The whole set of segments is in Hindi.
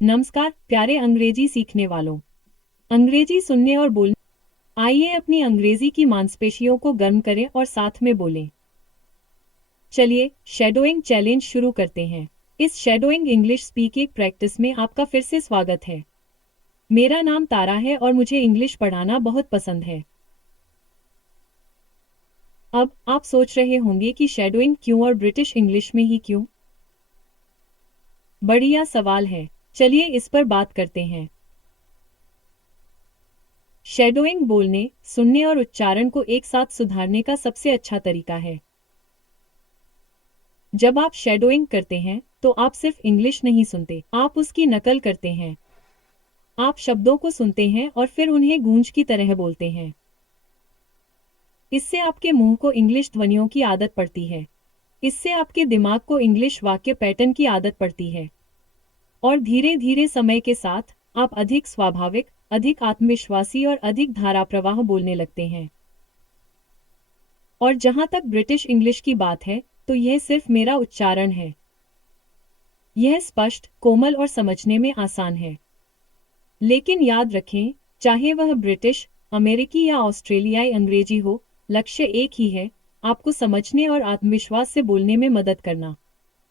नमस्कार प्यारे अंग्रेजी सीखने वालों। अंग्रेजी सुनने और बोलने, आइए अपनी अंग्रेजी की मांसपेशियों को गर्म करें और साथ में बोलें। चलिए शैडोइंग चैलेंज शुरू करते हैं। इस शैडोइंग इंग्लिश स्पीकिंग प्रैक्टिस में आपका फिर से स्वागत है। मेरा नाम तारा है और मुझे इंग्लिश पढ़ाना बहुत पसंद है। अब आप सोच रहे होंगे कि शैडोइंग क्यों और ब्रिटिश इंग्लिश में ही क्यों? बढ़िया सवाल है, चलिए इस पर बात करते हैं। शैडोइंग बोलने, सुनने और उच्चारण को एक साथ सुधारने का सबसे अच्छा तरीका है। जब आप शैडोइंग करते हैं तो आप सिर्फ इंग्लिश नहीं सुनते, आप उसकी नकल करते हैं। आप शब्दों को सुनते हैं और फिर उन्हें गूंज की तरह बोलते हैं। इससे आपके मुंह को इंग्लिश ध्वनियों की आदत पड़ती है। इससे आपके दिमाग को इंग्लिश वाक्य पैटर्न की आदत पड़ती है। और धीरे धीरे समय के साथ आप अधिक स्वाभाविक, अधिक आत्मविश्वासी और अधिक धाराप्रवाह बोलने लगते हैं। और जहां तक ब्रिटिश इंग्लिश की बात है तो यह सिर्फ मेरा उच्चारण है। यह स्पष्ट, कोमल और समझने में आसान है। लेकिन याद रखें, चाहे वह ब्रिटिश, अमेरिकी या ऑस्ट्रेलियाई अंग्रेजी हो, लक्ष्य एक ही है, आपको समझने और आत्मविश्वास से बोलने में मदद करना।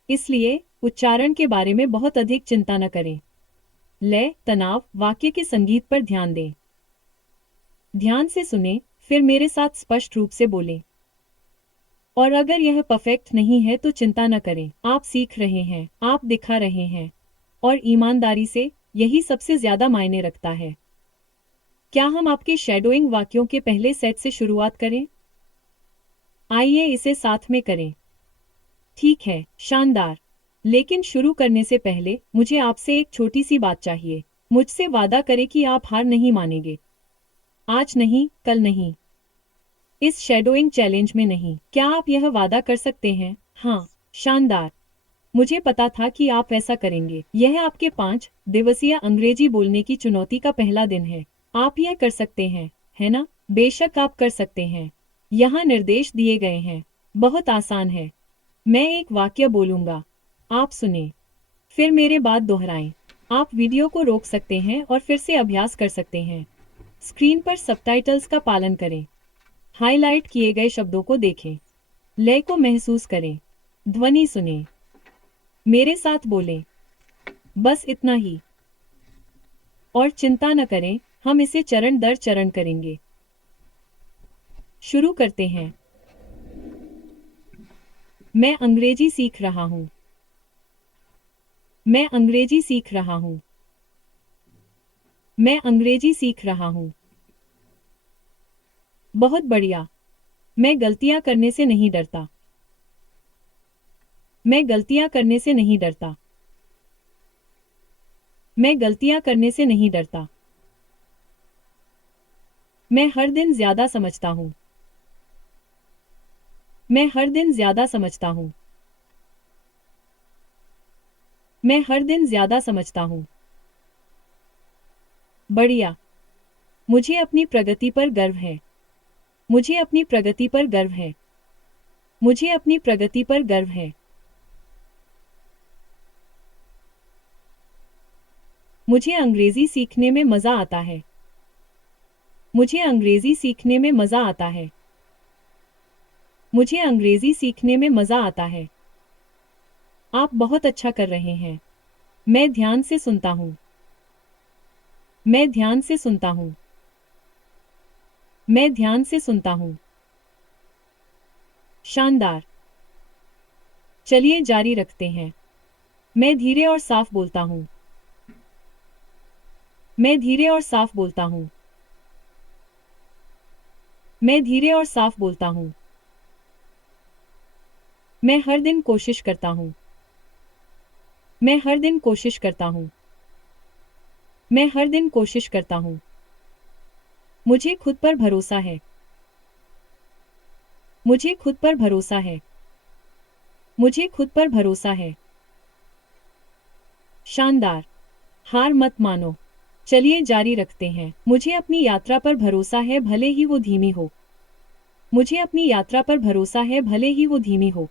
इसलिए उच्चारण के बारे में बहुत अधिक चिंता न करें। लय, तनाव, वाक्य के संगीत पर ध्यान दें। ध्यान से सुनें, फिर मेरे साथ स्पष्ट रूप से बोलें। और अगर यह परफेक्ट नहीं है तो चिंता न करें, आप सीख रहे हैं, आप दिखा रहे हैं। और ईमानदारी से, यही सबसे ज्यादा मायने रखता है। क्या हम आपके शैडोइंग वाक्यों के पहले सेट से शुरुआत करें? आइए इसे साथ में करें। ठीक है, शानदार। लेकिन शुरू करने से पहले मुझे आपसे एक छोटी सी बात चाहिए। मुझसे वादा करें कि आप हार नहीं मानेंगे। आज नहीं, कल नहीं, इस शैडोइंग चैलेंज में नहीं। क्या आप यह वादा कर सकते हैं? हाँ, शानदार। मुझे पता था कि आप ऐसा करेंगे। यह आपके 5 दिवसीय अंग्रेजी बोलने की चुनौती का पहला दिन है। आप यह कर सकते हैं, है ना? बेशक आप कर सकते हैं। यहाँ निर्देश दिए गए हैं। बहुत आसान है। मैं एक वाक्य बोलूंगा, आप सुने, फिर मेरे बाद दोहराएं। आप वीडियो को रोक सकते हैं और फिर से अभ्यास कर सकते हैं। स्क्रीन पर सबटाइटल्स का पालन करें। हाइलाइट किए गए शब्दों को देखें। लय को महसूस करें। ध्वनि सुनें। मेरे साथ बोलें। बस इतना ही। और चिंता न करें, हम इसे चरण दर चरण करेंगे। शुरू करते हैं। मैं अंग्रेजी सीख रहा हूँ। मैं अंग्रेजी सीख रहा हूँ। मैं अंग्रेजी सीख रहा हूँ। बहुत बढ़िया। मैं गलतियां करने से नहीं डरता। मैं गलतियां करने से नहीं डरता। मैं गलतियां करने से नहीं डरता। मैं हर दिन ज्यादा समझता हूँ। मैं हर दिन ज्यादा समझता हूँ। मैं हर दिन ज्यादा समझता हूँ। बढ़िया। मुझे अपनी प्रगति पर गर्व है। मुझे अपनी प्रगति पर गर्व है। मुझे अपनी प्रगति पर गर्व है। मुझे अंग्रेजी सीखने में मजा आता है। मुझे अंग्रेजी सीखने में मजा आता है। मुझे अंग्रेजी सीखने में मजा आता है। आप बहुत अच्छा कर रहे हैं। मैं ध्यान से सुनता हूँ। मैं ध्यान से सुनता हूँ। मैं ध्यान से सुनता हूँ। शानदार। चलिए जारी रखते हैं। मैं धीरे और साफ बोलता हूँ। मैं धीरे और साफ बोलता हूँ। मैं धीरे और साफ बोलता हूँ। मैं हर दिन कोशिश करता हूँ। मैं हर दिन कोशिश करता हूँ। मैं हर दिन कोशिश करता हूँ। मुझे खुद पर भरोसा है। मुझे खुद पर भरोसा है। मुझे खुद पर भरोसा है। शानदार। हार मत मानो। चलिए जारी रखते हैं। मुझे अपनी यात्रा पर भरोसा है, भले ही वो धीमी हो। मुझे अपनी यात्रा पर भरोसा है, भले ही वो धीमी हो।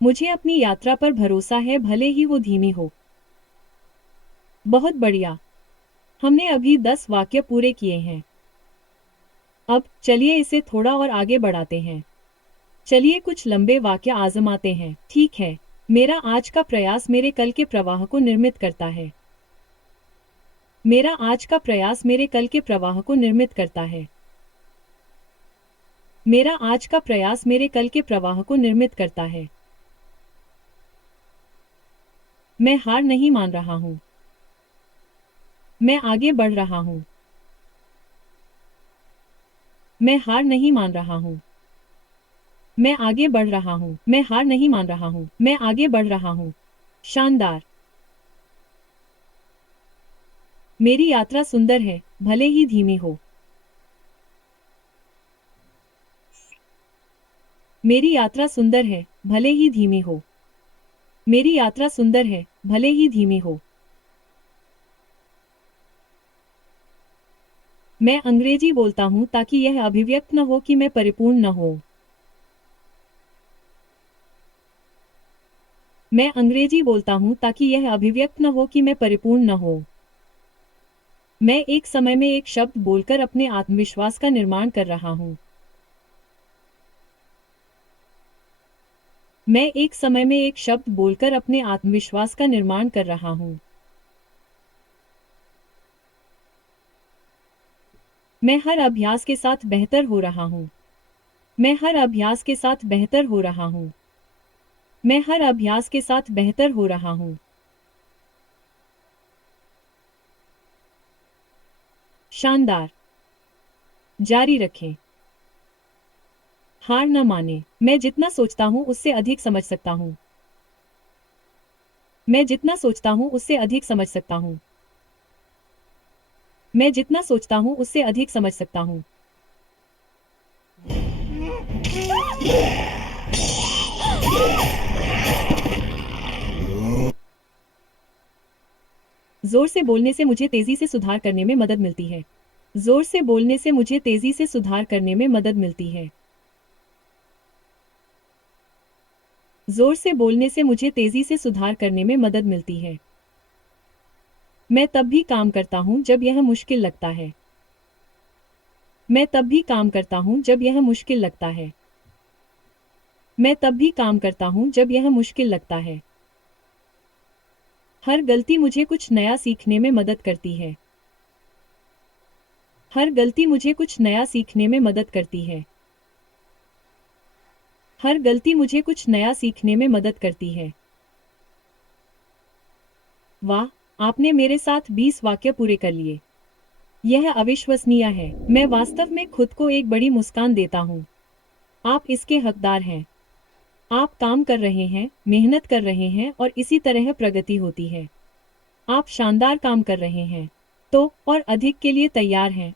मुझे अपनी यात्रा पर भरोसा है, भले ही वो धीमी हो। बहुत बढ़िया। हमने अभी 10 वाक्य पूरे किए हैं। अब चलिए इसे थोड़ा और आगे बढ़ाते हैं। चलिए कुछ लंबे वाक्य आजमाते हैं। ठीक है। मेरा आज का प्रयास मेरे कल के प्रवाह को निर्मित करता है। मेरा आज का प्रयास मेरे कल के प्रवाह को निर्मित करता है। मेरा आज का प्रयास मेरे कल के प्रवाह को निर्मित करता है। मैं हार नहीं मान रहा हूं। मैं आगे बढ़ रहा हूं। मैं हार नहीं मान रहा हूं। मैं आगे बढ़ रहा हूं। मैं हार नहीं मान रहा हूं। मैं आगे बढ़ रहा हूं। शानदार। मेरी यात्रा सुंदर है, भले ही धीमी हो। मेरी यात्रा सुंदर है, भले ही धीमी हो। मेरी यात्रा सुंदर है, भले ही धीमी हो। मैं अंग्रेजी बोलता हूं ताकि यह अभिव्यक्त न हो कि मैं परिपूर्ण न हो। मैं अंग्रेजी बोलता हूं ताकि यह अभिव्यक्त न हो कि मैं परिपूर्ण न हो। मैं एक समय में एक शब्द बोलकर अपने आत्मविश्वास का निर्माण कर रहा हूं। मैं एक समय में एक शब्द बोलकर अपने आत्मविश्वास का निर्माण कर रहा हूं। मैं हर अभ्यास के साथ बेहतर हो रहा हूं। मैं हर अभ्यास के साथ बेहतर हो रहा हूं। मैं हर अभ्यास के साथ बेहतर हो रहा हूं। शानदार। जारी रखें। हार न माने। मैं जितना सोचता हूं उससे अधिक समझ सकता हूं। मैं जितना सोचता हूं उससे अधिक समझ सकता हूं। मैं जितना सोचता हूं उससे अधिक समझ सकता हूं। जोर से बोलने से मुझे तेजी से सुधार करने में मदद मिलती है। जोर से बोलने से मुझे तेजी से सुधार करने में मदद मिलती है। जोर से बोलने से मुझे तेजी से सुधार करने में मदद मिलती है। मैं तब भी काम करता हूं जब यह मुश्किल लगता है। मैं तब भी काम करता हूं जब यह मुश्किल लगता है। मैं तब भी काम करता हूं जब यह मुश्किल लगता है। हर गलती मुझे कुछ नया सीखने में मदद करती है। हर गलती मुझे कुछ नया सीखने में मदद करती है। हर गलती मुझे कुछ नया सीखने में मदद करती है। वाह, आपने मेरे साथ 20 वाक्य पूरे कर लिए। यह अविश्वसनीय है। मैं वास्तव में खुद को एक बड़ी मुस्कान देता हूँ। आप इसके हकदार हैं। आप काम कर रहे हैं, मेहनत कर रहे हैं और इसी तरह प्रगति होती है। आप शानदार काम कर रहे हैं। तो और अधिक के लिए तैयार हैं।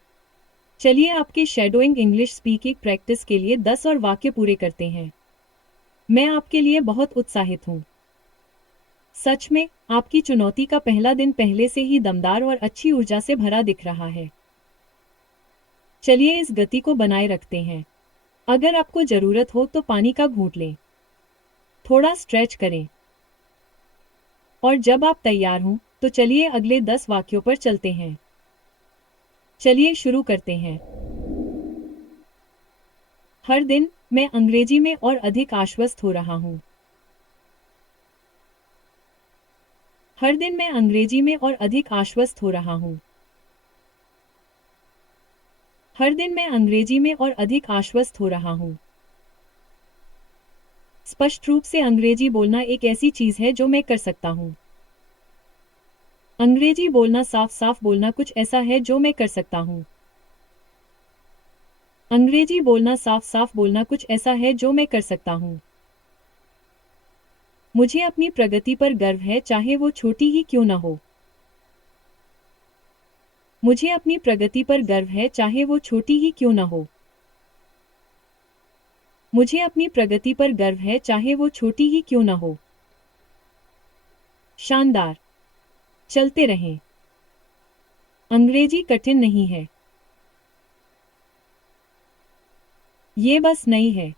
चलिए आपके शैडोइंग इंग्लिश स्पीकिंग प्रैक्टिस के लिए 10 और वाक्य पूरे करते हैं। मैं आपके लिए बहुत उत्साहित हूँ। सच में, आपकी चुनौती का पहला दिन पहले से ही दमदार और अच्छी ऊर्जा से भरा दिख रहा है। चलिए इस गति को बनाए रखते हैं। अगर आपको जरूरत हो तो पानी का घूंट लें। थोड़ा स्ट्रेच करें। और जब आप तैयार हों, तो चलिए अगले 10 वाक्यों पर चलते हैं। चलिए शुरू करते हैं। हर दिन मैं अंग्रेजी में और अधिक आश्वस्त हो रहा हूँ। हर दिन मैं अंग्रेजी में और अधिक आश्वस्त हो रहा हूँ। हर दिन मैं अंग्रेजी में और अधिक आश्वस्त हो रहा हूँ। स्पष्ट रूप से अंग्रेजी बोलना एक ऐसी चीज है जो मैं कर सकता हूँ। अंग्रेजी बोलना साफ साफ बोलना कुछ ऐसा है जो मैं कर सकता हूँ। अंग्रेजी बोलना साफ साफ बोलना कुछ ऐसा है जो मैं कर सकता हूँ। मुझे अपनी प्रगति पर गर्व है, चाहे वो छोटी ही क्यों न हो। मुझे अपनी प्रगति पर गर्व है, चाहे वो छोटी ही क्यों न हो। मुझे अपनी प्रगति पर गर्व है, चाहे वो छोटी ही क्यों न हो। शानदार। चलते रहें। अंग्रेजी कठिन नहीं है। ये बस नहीं है।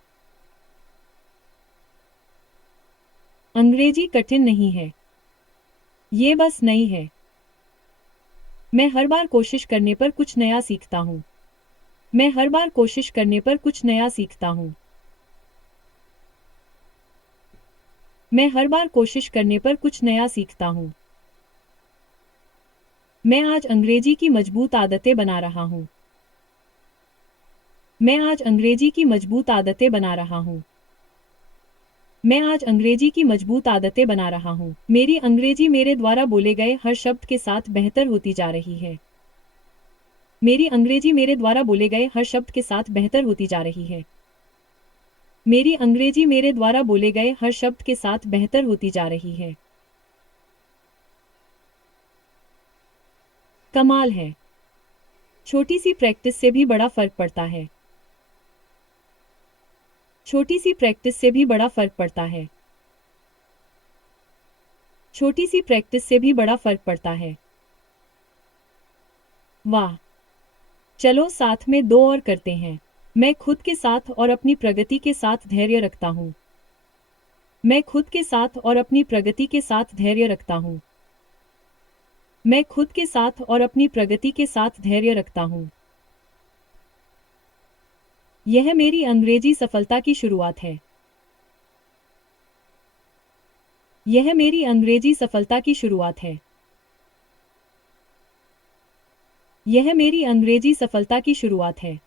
अंग्रेजी कठिन नहीं है। ये बस नहीं है। मैं हर बार कोशिश करने पर कुछ नया सीखता हूँ। मैं हर बार कोशिश करने पर कुछ नया सीखता हूँ। मैं हर बार कोशिश करने पर कुछ नया सीखता हूँ। मैं आज अंग्रेजी की मजबूत आदतें बना रहा हूँ। मैं आज अंग्रेजी की मजबूत आदतें बना रहा हूँ। मैं आज अंग्रेजी की मजबूत आदतें बना रहा हूँ। मेरी अंग्रेजी मेरे द्वारा बोले गए हर शब्द के साथ बेहतर होती जा रही है। मेरी अंग्रेजी मेरे द्वारा बोले गए हर शब्द के साथ बेहतर होती जा रही है। मेरी अंग्रेजी मेरे द्वारा बोले गए हर शब्द के साथ बेहतर होती जा रही है। कमाल है। छोटी सी प्रैक्टिस से भी बड़ा फर्क पड़ता है। छोटी सी प्रैक्टिस से भी बड़ा फर्क पड़ता है। छोटी सी प्रैक्टिस से भी बड़ा फर्क पड़ता है। वाह! चलो साथ में दो और करते हैं। मैं खुद के साथ और अपनी प्रगति के साथ धैर्य रखता हूँ। मैं खुद के साथ और अपनी प्रगति के साथ धैर्य रखता हूँ। मैं खुद के साथ और अपनी प्रगति के साथ धैर्य रखता हूँ। यह मेरी अंग्रेजी सफलता की शुरुआत है। यह मेरी अंग्रेजी सफलता की शुरुआत है। यह मेरी अंग्रेजी सफलता की शुरुआत है।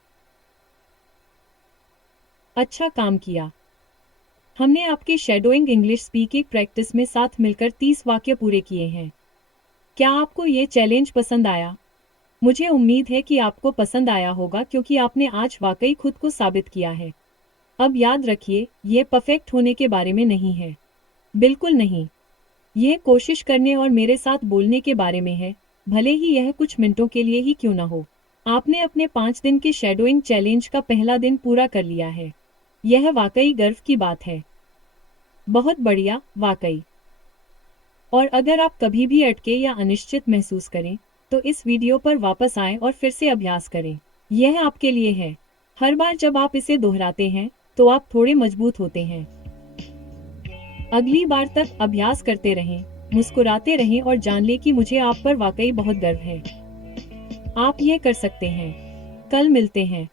अच्छा काम किया। हमने आपके शैडोइंग इंग्लिश स्पीकिंग प्रैक्टिस में साथ मिलकर 30 वाक्य पूरे किए हैं। क्या आपको ये चैलेंज पसंद आया? मुझे उम्मीद है कि आपको पसंद आया होगा क्योंकि आपने आज वाकई खुद को साबित किया है। अब याद रखिए, ये परफेक्ट होने के बारे में नहीं है। बिल्कुल नहीं। यह कोशिश करने और मेरे साथ बोलने के बारे में है, भले ही यह कुछ मिनटों के लिए ही क्यों न हो। आपने अपने 5 दिन के शैडोइंग चैलेंज का पहला दिन पूरा कर लिया है। यह वाकई गर्व की बात है। बहुत बढ़िया, वाकई। और अगर आप कभी भी अटके या अनिश्चित महसूस करें, तो इस वीडियो पर वापस आएं और फिर से अभ्यास करें। यह आपके लिए है। हर बार जब आप इसे दोहराते हैं, तो आप थोड़े मजबूत होते हैं। अगली बार तक अभ्यास करते रहें, मुस्कुराते रहें और जान लें कि मुझे आप पर वाकई बहुत गर्व है। आप यह कर सकते हैं। कल मिलते हैं।